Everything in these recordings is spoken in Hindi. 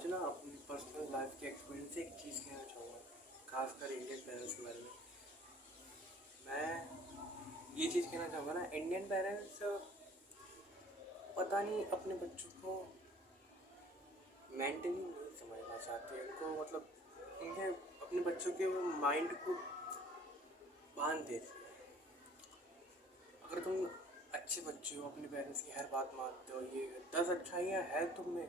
आज ना अपनी पर्सनल लाइफ के एक्सपीरियंस से एक चीज़ कहना चाहूँगा, खासकर इंडियन पेरेंट्स के बारे में। मैं ये चीज़ कहना चाहूँगा ना, इंडियन पेरेंट्स पता नहीं अपने बच्चों को मेंटली नहीं समझना चाहते। उनको मतलब उनके अपने बच्चों के वो माइंड को बांध देते हैं। अगर तुम अच्छे बच्चे हो, अपने पेरेंट्स की हर बात मानते हो, ये 10 अच्छाइयाँ हैं तुम में,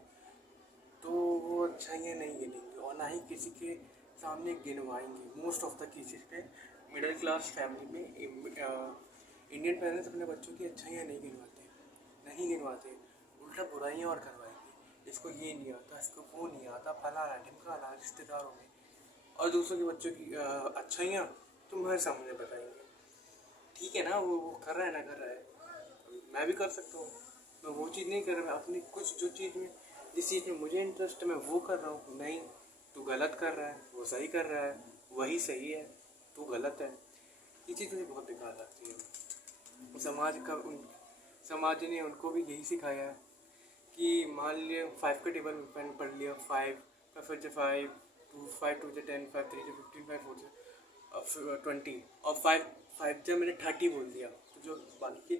तो वो अच्छाइयाँ नहीं गिनेंगे और ना ही किसी के सामने गिनवाएंगे। मोस्ट ऑफ द केसेस पे मिडिल क्लास फैमिली में इंडियन पेरेंट्स अपने बच्चों की अच्छाइयाँ नहीं गिनवाते, उल्टा बुराइयाँ और करवाएंगे। इसको ये नहीं आता, इसको वो नहीं आता, फलाना ढिमकाना रिश्तेदारों में, और दूसरों के बच्चों की अच्छाइयाँ तुम्हारे सामने बताएंगे। ठीक है ना, वो कर रहा है ना कर रहा है, मैं भी कर सकता हूँ। मैं वो चीज़ नहीं कर रहा, मैं अपनी कुछ जो चीज़ में जिस चीज़ में मुझे इंटरेस्ट है मैं वो कर रहा हूँ। नहीं, तू गलत कर रहा है, वो सही कर रहा है, वही सही है, तू गलत है। ये चीज़ मुझे बहुत बेकार लगती है। समाज ने उनको भी यही सिखाया है कि मान लिया 5 का टेबल मैंने पढ़ लिया, 5 5 से 5 2 5 2 से 10 5 3 से 15 5 4 से 20 और 5 जब मैंने 30 बोल दिया, तो जो बाकी के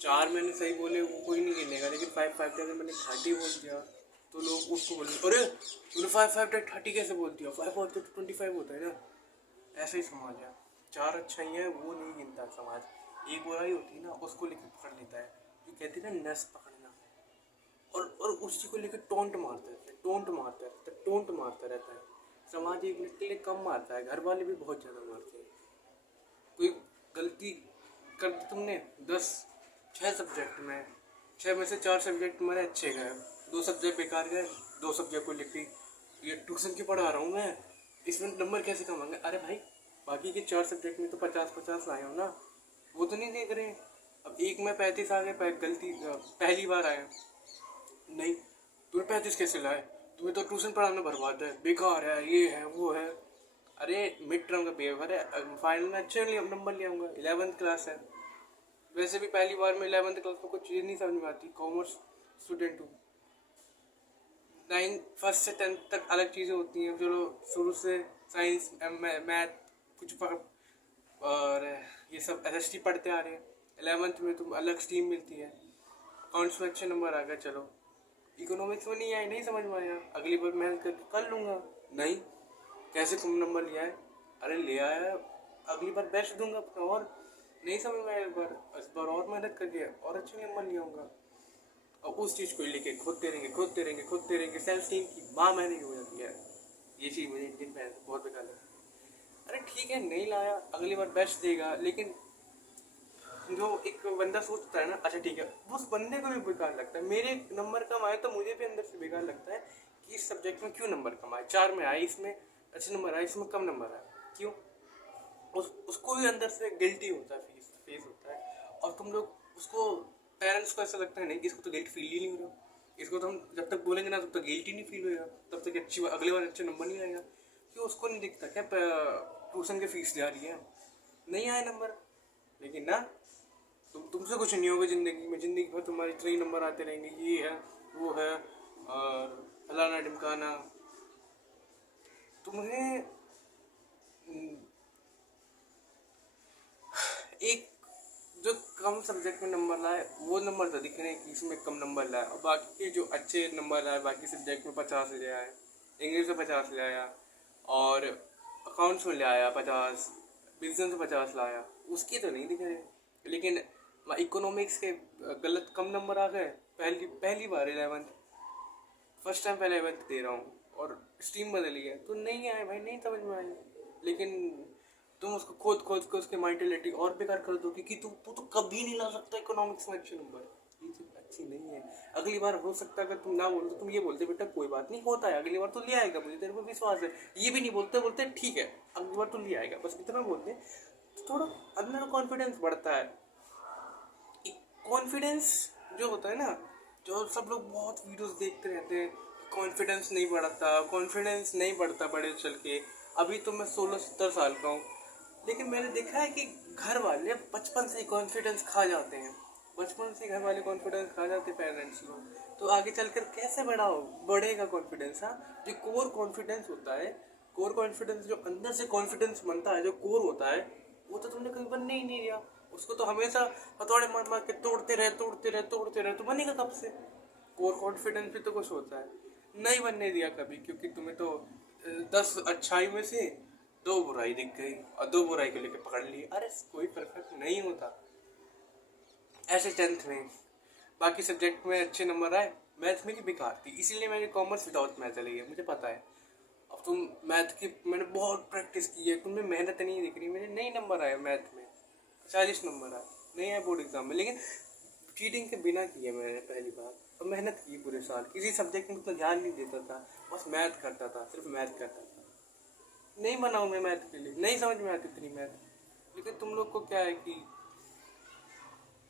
4 मैंने सही बोले वो कोई नहीं गिनेगा, लेकिन 5 अगर मैंने 30 बोल दिया तो लोग उसको बोलेंगे, अरे तूने 5 30 कैसे बोल दिया, 5 और तो 25 होता है ना। ऐसा ही समाज है, 4 अच्छाइयाँ वो नहीं गिनता समाज, एक बुराई होती है ना उसको लेकर पकड़ लेता है। जो कहते हैं ना, नस पकड़ना, और उसी को लेकर टोंट मारता रहता है। समाज एक मिनट के लिए कम मारता है, घर वाले भी बहुत ज़्यादा मारते हैं। कोई गलती कर दी तुमने, 6 सब्जेक्ट में, 6 में से 4 सब्जेक्ट तुम्हारे अच्छे गए, 2 सब्जेक्ट बेकार गए, 2 सब्जेक्ट को लिख दी, ये ट्यूशन क्यों पढ़ा रहा हूँ मैं, इसमें नंबर कैसे कमाऊंगा। अरे भाई, बाकी के 4 सब्जेक्ट में तो 50 लाए हो ना, वो तो नहीं देख रहे। अब एक में 35 आ गए, गलती पहली बार आया। नहीं, तुम्हें 35 कैसे लाए, तुम्हें तो ट्यूशन पढ़ाना बर्बाद है, बेकार है, ये है वो है। अरे मिड टर्म का पेपर है, फाइनल में अच्छे नंबर ले आऊँगा, 11th क्लास है। वैसे भी पहली बार में 11th क्लास में कुछ चीज़ नहीं समझ में आती, कॉमर्स स्टूडेंट हूँ। 1st से 10th तक अलग चीज़ें होती हैं, चलो शुरू से साइंस मैथ कुछ पढ़, और ये सब SST पढ़ते आ रहे हैं। 11th में तुम अलग स्ट्रीम मिलती है, अकाउंट्स में अच्छे नंबर आ गए, चलो इकोनॉमिक्स में नहीं आए, नहीं समझ में आया, अगली बार मेहनत करके कर लूँगा। नहीं, कैसे कम नंबर लिया है, अरे ले आया, अगली बार बेस्ट दूंगा अपना, और नहीं समझ में आया इस बार और मेहनत करके और अच्छे नंबर ले आऊँगा। और उस चीज़ को लेके खोदते रहेंगे, सेल्फ टीम की माँ मैंने हो जाती है। ये चीज़ मुझे इंडियन पेरेंट्स बहुत बेकार लगती है। अरे ठीक है, नहीं लाया, अगली बार बेस्ट देगा, लेकिन जो एक बंदा सोचता है ना, अच्छा ठीक है, उस बंदे को भी बेकार लगता है। मेरे नंबर कम आए तो मुझे भी अंदर से बेकार लगता है कि इस सब्जेक्ट में क्यों नंबर कम आए, 4 में आए, इसमें अच्छे नंबर आए, इसमें कम नंबर आए, क्यों। उसको भी अंदर से गिल्टी होता है, फेस होता है। और तुम लोग उसको, पेरेंट्स को ऐसा लगता है नहीं, इसको तो गिल्ट फील ही नहीं हो रहा, इसको तो हम जब तक बोलेंगे ना तब तक गिल्ट ही नहीं फील होगा, तब तक अच्छी अगले बार अच्छे नंबर नहीं आएगा। क्यों, उसको नहीं दिखता क्या ट्यूशन की फीस जा रही है, नहीं आए नंबर, लेकिन ना तुमसे कुछ नहीं होगा ज़िंदगी में, ज़िंदगी भर तुम्हारे इतने ही नंबर आते रहेंगे, ये है वो है, और फलाना ढिमकाना। तुम्हें एक जो कम सब्जेक्ट में नंबर लाए वो नंबर तो दिख रहे हैं कि इसमें कम नंबर लाया, और बाकी के जो अच्छे नंबर लाए बाकी सब्जेक्ट में 50 ले आया, इंग्लिश में 50 ले आया, और अकाउंट्स में ले आया 50, बिजनेस में 50 लाया, उसकी तो नहीं दिख रहे। लेकिन इकोनॉमिक्स के गलत कम नंबर आ गए, पहली बार 11th, फर्स्ट टाइम पहले 11th दे रहा हूँ और स्ट्रीम बदली है, तो नहीं आए भाई, नहीं समझ में आए। लेकिन तुम उसको खोद के उसके मेंटेलिटी और बेकार कर दो कि तू तू तो कभी नहीं ला सकता इकोनॉमिक्स में अच्छे नंबर। ये चीज़ अच्छी नहीं है। अगली बार हो सकता है अगर तुम ना बोलते, तुम ये बोलते बेटा कोई बात नहीं, होता है, अगली बार तो ले आएगा, मुझे तेरे पर विश्वास है, ये भी नहीं बोलते ठीक है अगली बार तो ले आएगा, बस इतना बोलते तो थोड़ा अंदर कॉन्फिडेंस बढ़ता है। कॉन्फिडेंस जो होता है ना, जो सब लोग बहुत वीडियोस देखते रहते हैं, कॉन्फिडेंस नहीं बढ़ता बड़े चल के। अभी तो मैं 16-17 साल का हूँ, लेकिन मैंने देखा है कि घर वाले बचपन से ही कॉन्फिडेंस खा जाते हैं, बचपन से घर वाले कॉन्फिडेंस खा जाते हैं पेरेंट्स लोग। तो आगे चलकर कैसे बढ़ेगा कॉन्फिडेंस। हाँ, जो कोर कॉन्फिडेंस होता है, कोर कॉन्फिडेंस जो अंदर से कॉन्फिडेंस बनता है, जो कोर होता है, वो तो तुमने कभी बनने ही नहीं दिया। उसको तो हमेशा हथौड़े मार मार के तोड़ते रहे तो बनेगा कब से। कोर कॉन्फिडेंस भी तो कुछ होता है, नहीं बनने दिया कभी, क्योंकि तुम्हें तो 10 अच्छाई में से 2 बुराई दिख गई और 2 बुराई को लेकर पकड़ ली। अरे कोई परफेक्ट नहीं होता। ऐसे 10th में बाकी सब्जेक्ट में अच्छे नंबर आए, मैथ मेरी बेकार थी, इसीलिए मैंने कॉमर्स विदाउट मैथ चली गई, मुझे पता है। अब तुम मैथ की मैंने बहुत प्रैक्टिस की है, तुम्हें मेहनत नहीं दिख रही। मेरे नहीं नंबर आए मैथ में, 40 नंबर आए, नहीं आए बोर्ड एग्जाम में, लेकिन चीटिंग के बिना किया मैंने पहली बार। और मेहनत की पूरे साल, किसी सब्जेक्ट में उतना ध्यान नहीं देता था, बस मैथ करता था, सिर्फ मैथ करता था। नहीं बनाऊँ मैं मैथ के लिए, नहीं समझ में आती इतनी मैथ। लेकिन तुम लोग को क्या है कि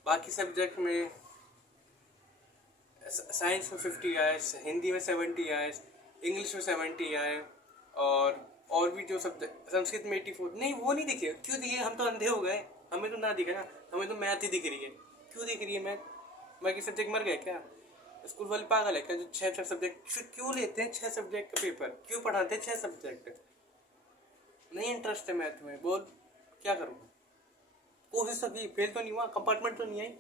बाकी सब्जेक्ट में साइंस में 50 आए, हिंदी में 70 आए, इंग्लिश में 70 आए, और भी जो सब्जेक्ट, संस्कृत में 84, नहीं वो नहीं दिखे। क्यों दिखे? हम तो अंधे हो गए, हमें तो ना दिखे ना, हमें तो मैथ ही दिख रही है। क्यों दिख रही है मैथ? बाकी सब्जेक्ट मर गए क्या? स्कूल वाले पागल है क्या जो 6 सब्जेक्ट क्यों लेते हैं? 6 सब्जेक्ट का पेपर क्यों पढ़ाते हैं? 6 सब्जेक्ट नहीं इंटरेस्ट है मैथ में, बोल क्या करूँ? कोशिश तो की, फेल तो नहीं हुआ, कंपार्टमेंट तो नहीं आई,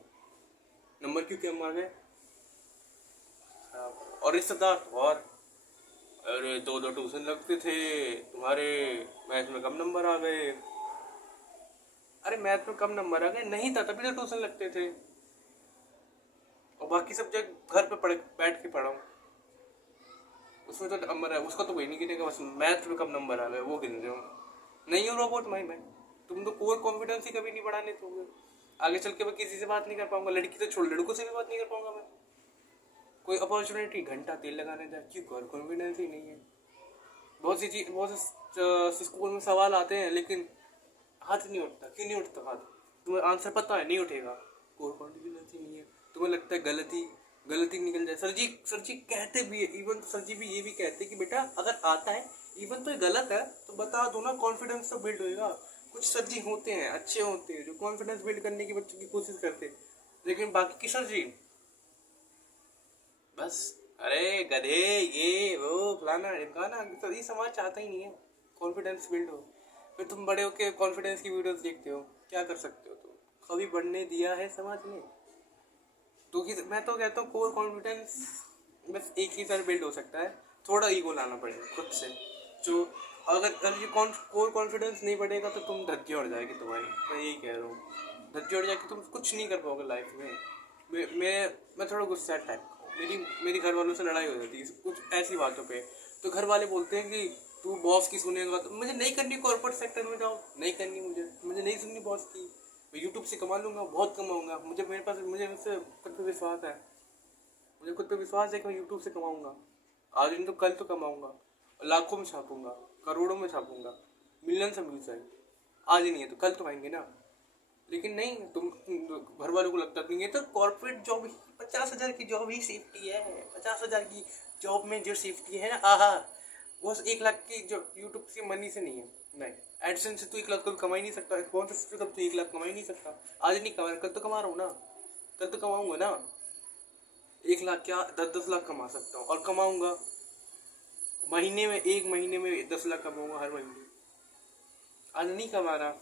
नंबर क्यों कम आ गए? और रिश्तेदार तो और, अरे 2 ट्यूशन लगते थे तुम्हारे, मैथ में कम नंबर आ गए। अरे मैथ में कम नंबर आ गए नहीं था तभी तो ट्यूशन लगते थे, और बाकी सब्जेक्ट घर पे बैठ के पढ़ाऊँ, उसमें तो नंबर है, उसका तो कोई नहीं गिनेगा, बस मैथ में कम नंबर आ गए वो गिन रहे हो। नहीं हो रोबोट मैं तुम तो कोर कॉन्फिडेंस ही कभी नहीं बढ़ाने दोगे। आगे चल के मैं किसी से बात नहीं कर पाऊंगा, लड़की तो छोड़, लड़कों से भी बात नहीं कर पाऊंगा मैं। कोई अपॉर्चुनिटी घंटा तेल लगाने जाए, क्यों? कोर कॉन्फिडेंस ही नहीं है। बहुत से स्कूल में सवाल आते हैं, लेकिन हाथ नहीं उठता। क्यों नहीं उठता हाथ? तुम्हें आंसर पता है, नहीं उठेगा, कोर कॉन्फिडेंस ही नहीं है। तुम्हें लगता है गलती निकल जाए। सर जी कहते भी है, इवन सर जी भी ये भी कहते हैं कि बेटा अगर आता है, इवन तो ये गलत है तो बता दो ना, कॉन्फिडेंस तो बिल्ड होएगा। कुछ सर जी होते हैं, अच्छे होते हैं, जो कॉन्फिडेंस बिल्ड करने की बच्चों की कोशिश करते हैं, लेकिन बाकी की सर जी बस, अरे गधे, ये वो फलाना ढिमकाना, तो ये समाज चाहता ही नहीं है कॉन्फिडेंस बिल्ड हो। फिर तुम बड़े होके कॉन्फिडेंस की वीडियोस देखते हो, क्या कर सकते हो? तुम कभी बढ़ने दिया है समाज ने? तो मैं तो कहता हूँ कोर कॉन्फिडेंस बस एक ही साथ बिल्ड हो सकता है, थोड़ा ईगो लाना पड़ेगा खुद से। जो अगर ये कोर कॉन्फिडेंस नहीं बढ़ेगा तो तुम धज्जी उड़ जाएगी तुम्हारी, मैं यही कह रहा हूँ। धज्जी उड़ जाएगी, तुम कुछ नहीं कर पाओगे लाइफ में। मैं थोड़ा गुस्सा टाइप का हूँ, मेरी घर वालों से लड़ाई हो जाती है कुछ ऐसी बातों पे। तो घर वाले बोलते हैं कि तू बॉस की सुनेगा, तो मुझे नहीं करनी, कॉर्पोरेट सेक्टर में जाओ, नहीं करनी, मुझे नहीं सुननी बॉस की। मैं यूट्यूब से कमा लूँगा, बहुत कमाऊँगा, मुझे मुझसे खुद पे विश्वास है। मुझे खुद पे विश्वास है कि मैं यूट्यूब से कमाऊँगा, आज नहीं तो कल तो कमाऊँगा, लाखों में छापूंगा, करोड़ों में छापूंगा, मिलियन से व्यूज आएंगे। आज ही नहीं है तो कल तो आएंगे ना। लेकिन नहीं, तुम घर वालों को लगता नहीं है तो कॉर्पोरेट जॉब ही, 50,000 की जॉब ही सेफ्टी है। 50,000 की जॉब में जो सेफ्टी है ना, आहा, वो 1 लाख की जो यूट्यूब की मनी से नहीं है। नहीं, एडसेंस से तो 1 लाख कभी कमा ही नहीं सकता, स्पॉन्सर से कभी तो 1 लाख कमा ही नहीं सकता। आज नहीं कमा, कल तो कमा रहा हूँ ना, कल तो कमाऊंगा ना। 1 लाख क्या 10-10 लाख कमा सकता हूँ, और कमाऊंगा महीने में, 1 महीने में 10 लाख कमाऊंगा हर महीने। आज नहीं कमा रहा,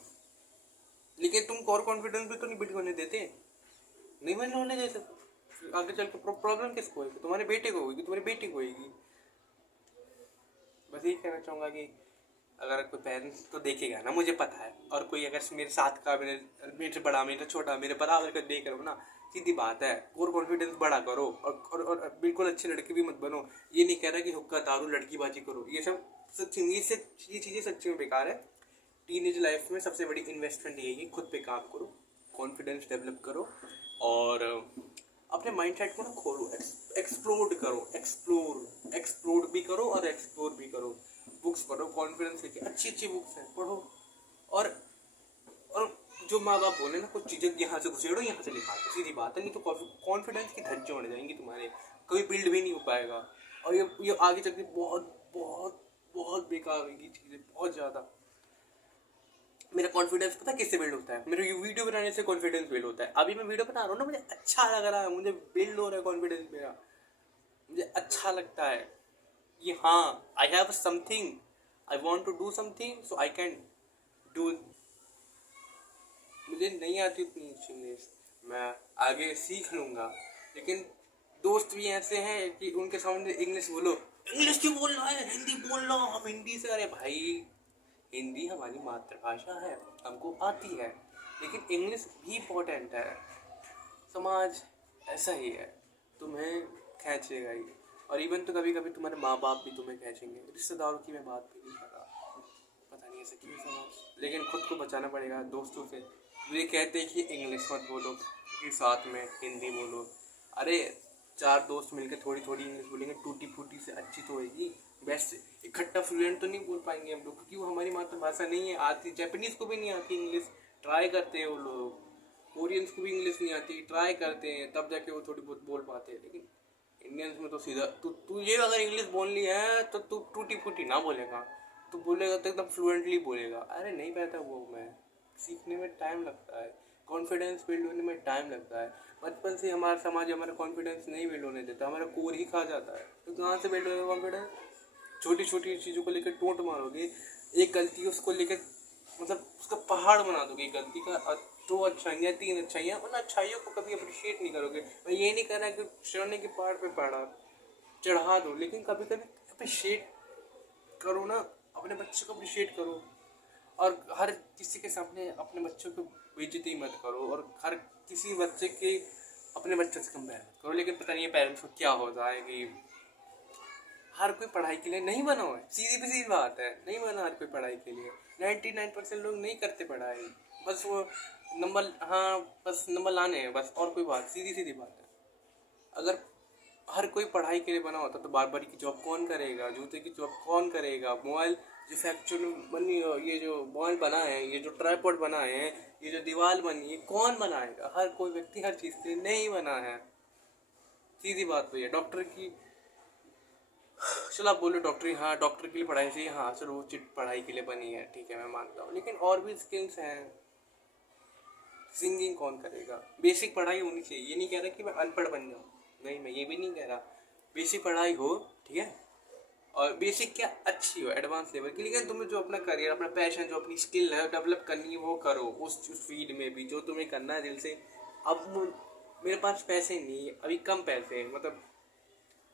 लेकिन तुम कोर कॉन्फिडेंस भी तो नहीं बिल्ड होने देते, नहीं मैंने होने देते। आगे चल के प्रॉब्लम किसको होगी? तुम्हारे बेटे को होगी, तुम्हारी बेटी को होगी। बस यही कहना चाहूँगा कि अगर कोई पेरेंट्स तो देखेगा ना, मुझे पता है, और कोई अगर मेरे साथ का, मेरे से बड़ा, मेरे छोटा, मेरे बराबर का देख रहा हो ना, सीधी बात है, कोर कॉन्फिडेंस बड़ा करो, और बिल्कुल अच्छी लड़की भी मत बनो। ये नहीं कह रहा कि हुक्का दारू लड़कीबाजी करो, ये सब सच्ची, ये चीज़ें सच्ची में बेकार है। टीनेज लाइफ में सबसे बड़ी इन्वेस्टमेंट यही है, खुद पे काम करो, कॉन्फिडेंस डेवलप करो, और अपने माइंड सेट को ना खोलो, एक्सप्लोर करो, एक्सप्लोर भी करो और एक्सप्लोर भी करो। बुक्स पढ़ो, कॉन्फिडेंस लेके अच्छी बुक्स हैं, पढ़ो। और और जो माँ बाप बोले ना, कुछ चीज़ें यहाँ से घुसेड़ो, यहाँ से लिखा दो, सीधी बात है, नहीं तो कॉन्फिडेंस की धज्जियाँ उड़ जाएंगी तुम्हारे, कभी बिल्ड भी नहीं हो पाएगा। और ये आगे चल के बहुत बहुत बहुत बेकार होगी चीज़ें, बहुत ज़्यादा। मेरा कॉन्फिडेंस पता है किससे बिल्ड होता है? मेरे वीडियो बनाने से कॉन्फिडेंस बिल्ड होता है। अभी मैं वीडियो बना रहा हूँ ना, मुझे अच्छा लग रहा है, मुझे बिल्ड हो रहा है कॉन्फिडेंस मेरा। मुझे अच्छा लगता है कि हाँ I have something, I want to do something so I can do. मुझे नहीं आती उतनी इंग्लिश, मैं आगे सीख लूँगा, लेकिन दोस्त भी ऐसे हैं कि उनके सामने इंग्लिश बोलो, इंग्लिश क्यों बोल रहा है, हिंदी बोल लो, हम हिंदी से। अरे भाई, हिंदी हमारी मातृभाषा है, हमको आती है, लेकिन इंग्लिश भी इम्पोर्टेंट है। समाज ऐसा ही है, तुम्हें खींचेगा ही। और इवन तो कभी कभी तुम्हारे माँ बाप भी तुम्हें खींचेंगे, रिश्तेदारों की मैं बात भी नहीं कर रहा, पता नहीं ऐसे क्यों समाज। लेकिन खुद को बचाना पड़ेगा दोस्तों से। ये कहते हैं कि इंग्लिश मत बोलो, कि साथ में हिंदी बोलो। अरे 4 दोस्त मिलकर थोड़ी थोड़ी इंग्लिश बोलेंगे, टूटी फूटी से अच्छी तो होगी। बेस्ट इकट्ठा फ्लुएंट तो नहीं बोल पाएंगे हम लोग, क्योंकि वो हमारी मातृभाषा नहीं है। आती जापानीज़ को भी नहीं आती इंग्लिश, ट्राई करते हैं वो लोग। कोरियंस को भी इंग्लिश नहीं आती, ट्राई करते हैं, तब जाके वो थोड़ी बहुत बोल पाते हैं। लेकिन इंडियंस में तो सीधा तू ये अगर इंग्लिश बोलनी है तो तू टूटी फूटी ना बोलेगा, तू बोलेगा तो एकदम फ्लुएंटली बोलेगा। अरे नहीं पता वो, मैं सीखने में टाइम लगता है, कॉन्फिडेंस बिल्ड होने में टाइम लगता है। बचपन से हमारा समाज हमारा कॉन्फिडेंस नहीं बिल्ड होने देता, हमारा कोर ही खा जाता है। तो कहाँ से बिल्ड होगा कॉन्फिडेंस? छोटी छोटी चीज़ों को लेकर टोंट मारोगे, एक गलती उसको लेकर मतलब उसका पहाड़ बना दोगे। गलती का 2 अच्छाइयाँ 3 अच्छाइयाँ, उन अच्छाइयों को कभी अप्रिशिएट नहीं करोगे। मैं ये नहीं कह रहा कि चढ़ने के पहाड़ पे पहाड़ चढ़ा दो, लेकिन कभी कभी अप्रिशिएट करो ना, अपने बच्चे को अप्रिशिएट करो। और हर किसी के सामने अपने बच्चों को बेइज्जती मत करो, और हर किसी बच्चे के अपने बच्चे से कंपेयर मत करो। लेकिन पता नहीं है पेरेंट्स को क्या होता है कि हर कोई पढ़ाई के लिए नहीं बना हुआ है। सीधी बात है, नहीं बना हर कोई पढ़ाई के लिए। 99% लोग नहीं करते पढ़ाई, बस वो नंबर, हाँ बस नंबर लाने हैं बस, और कोई बात, सीधी बात है। अगर हर कोई पढ़ाई के लिए बना होता तो बारबरी की जॉब कौन करेगा, जूते की जॉब कौन करेगा, मोबाइल जो फैक्चर बनी, ये जो मोबाइल बना है, ये जो ट्राइपॉड बना है, ये जो दीवार बनी है, कौन बनाएगा? हर कोई व्यक्ति हर चीज़ के लिए नहीं बना है। सीधी बात तो ये डॉक्टर की, चलो आप बोलो डॉक्टरी, हाँ डॉक्टर के लिए पढ़ाई चाहिए, हाँ चलो वो चिट पढ़ाई के लिए बनी है, ठीक है मैं मानता हूँ। लेकिन और भी स्किल्स हैं। सिंगिंग कौन करेगा? बेसिक पढ़ाई होनी चाहिए। ये नहीं कह रहा कि मैं अनपढ़ बन जाऊँ, नहीं मैं ये भी नहीं कह रहा। बेसिक पढ़ाई हो, ठीक है, और बेसिक क्या अच्छी हो, एडवांस लेवल की। लेकिन तुम्हें जो अपना करियर, अपना पैशन, जो अपनी स्किल है डेवलप करनी है वो करो, उस फील्ड में भी जो तुम्हें करना है दिल से। अब मेरे पास पैसे नहीं है, अभी कम पैसे हैं, मतलब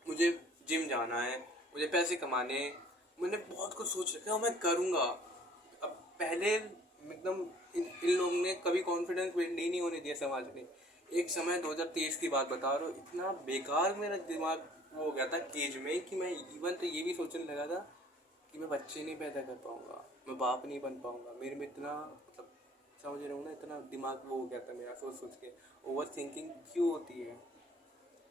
मुझे जिम जाना है, मुझे पैसे कमाने हैं, मैंने बहुत कुछ सोच रखा है और मैं करूँगा। अब पहले एकदम इन लोगों ने कभी कॉन्फिडेंस बिल्ड ही नहीं होने दिया समाज ने। एक समय 2023 की बात बता रहा हूँ, इतना बेकार मेरा दिमाग वो हो गया था केज में कि मैं इवन तो ये भी सोचने लगा था कि मैं बच्चे नहीं पैदा कर पाऊँगा, मैं बाप नहीं बन पाऊँगा। मेरे में इतना मतलब समझ रहे हो ना, इतना दिमाग वो हो गया था मेरा सोच के। ओवर थिंकिंग क्यों होती है?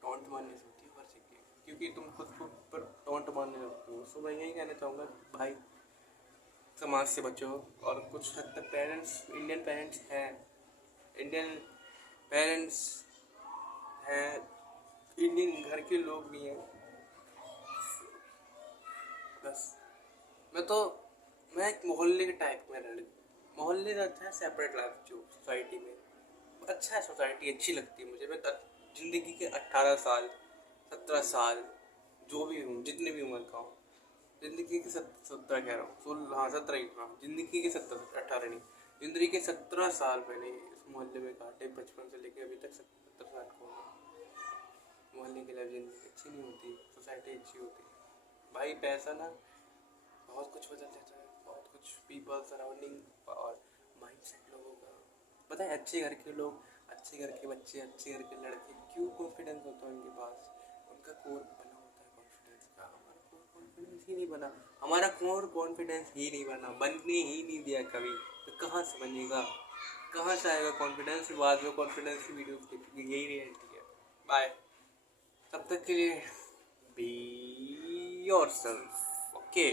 टॉन्ट मारने से होती है ओवर थिंकिंग, क्योंकि तुम खुद पर टॉन्ट मारने लगते हो। सो मैं यही कहना चाहूँगा भाई, समाज से बचो। और कुछ हद तक पेरेंट्स, इंडियन पेरेंट्स हैं, इंडियन पेरेंट्स हैं, इंडियन घर के लोग भी हैं। बस मैं एक मोहल्ले के टाइप में रह, मोहल्ले रहता है सेपरेट लाइफ जो सोसाइटी में अच्छा है। सोसाइटी अच्छी लगती है मुझे। मैं ज़िंदगी के 18 साल 17 साल जो भी हूँ, जितने भी उम्र का हूँ, ज़िंदगी के 17 कह रहा हूँ, 16, हाँ 17 ही, हाँ ज़िंदगी के 17, 18 नहीं, ज़िंदगी के 17 साल मैंने इस मोहल्ले में काटे, बचपन से लेकर अभी तक 70 साल को। मोहल्ले की लाइफ ज़िंदगी अच्छी नहीं होती, सोसाइटी अच्छी होती है भाई। पैसा ना बहुत कुछ बदल देता है, बहुत कुछ, पीपल सराउंडिंग और माइंडसेट लोगों का। पता है अच्छे घर के लोग, अच्छे घर के बच्चे, अच्छे घर के लड़के क्यों कॉन्फिडेंस होता है उनके पास? उनका कोर बना होता है कॉन्फिडेंस का। हमारा कोर कॉन्फिडेंस ही नहीं बना, हमारा कोर कॉन्फिडेंस ही नहीं बना, बनने ही नहीं दिया कभी। तो कहाँ से बनेगा, कहाँ से आएगा कॉन्फिडेंस? बाद में कॉन्फिडेंस की वीडियोस देखिए, यही रियलिटी है। बाय, तब तक के लिए बी योरसेल्फ, ओके।